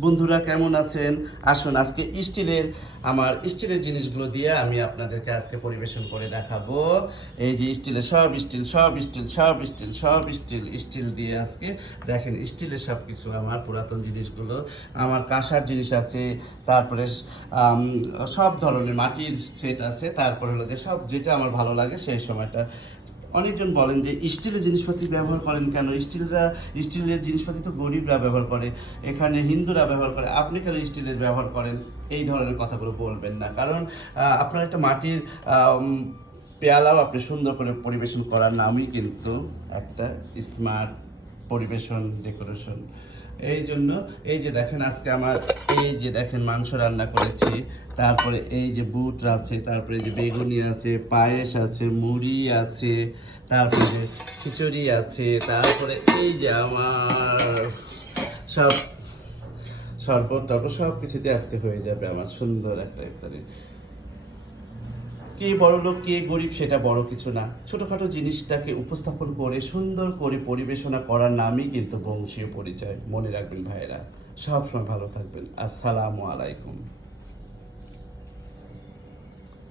বন্ধুরা কেমন আছেন? আসুন আজকে স্টিলের জিনিসগুলো দিয়ে আমি আপনাদেরকে আজকে পরিবেশন করে দেখাবো। এই যে স্টিলের সব স্টিল দিয়ে আজকে দেখেন স্টিলের সব কিছু আমার পুরাতন জিনিসগুলো, আমার কাঁসার জিনিস আছে, তারপরে সব ধরনের মাটির সেট আছে, তারপরে হলো যে সব যেটা আমার ভালো লাগে সেই সময়টা। অনেকজন বলেন যে স্টিলের জিনিসপাতি ব্যবহার করেন কেন? স্টিলের জিনিসপাতি তো গরিবরা ব্যবহার করে, এখানে হিন্দুরা ব্যবহার করে, আপনি কেন স্টিলের ব্যবহার করেন? এই ধরনের কথাগুলো বলবেন না, কারণ আপনার একটা মাটির পেয়ালাও আপনি সুন্দর করে পরিবেশন করার নামই কিন্তু একটা স্মার্ট পরিবেশন ডেকোরেশন। এই জন্য এই যে দেখেন আজকে আমার এই যে দেখেন মাংস রান্না করেছি, তারপরে এই যে বুট আছে, তারপরে যে বেগুনি আছে, পায়েস আছে, মুড়ি আছে, তারপরে যে খিচুড়ি আছে, তারপরে এই যে আমার সব শরবত টরবত সব কিছুতে আজকে হয়ে যাবে আমার সুন্দর একটা ইফতারি। কে বড় লোক কে গরিব সেটা বড় কিছু না, ছোটখাটো জিনিসটাকে উপস্থাপন করে সুন্দর করে পরিবেশনা করার নামই কিন্তু বংশীয় পরিচয়। মনে রাখবেন ভাইয়েরা, সব সময় ভালো থাকবেন। আসসালামু আলাইকুম।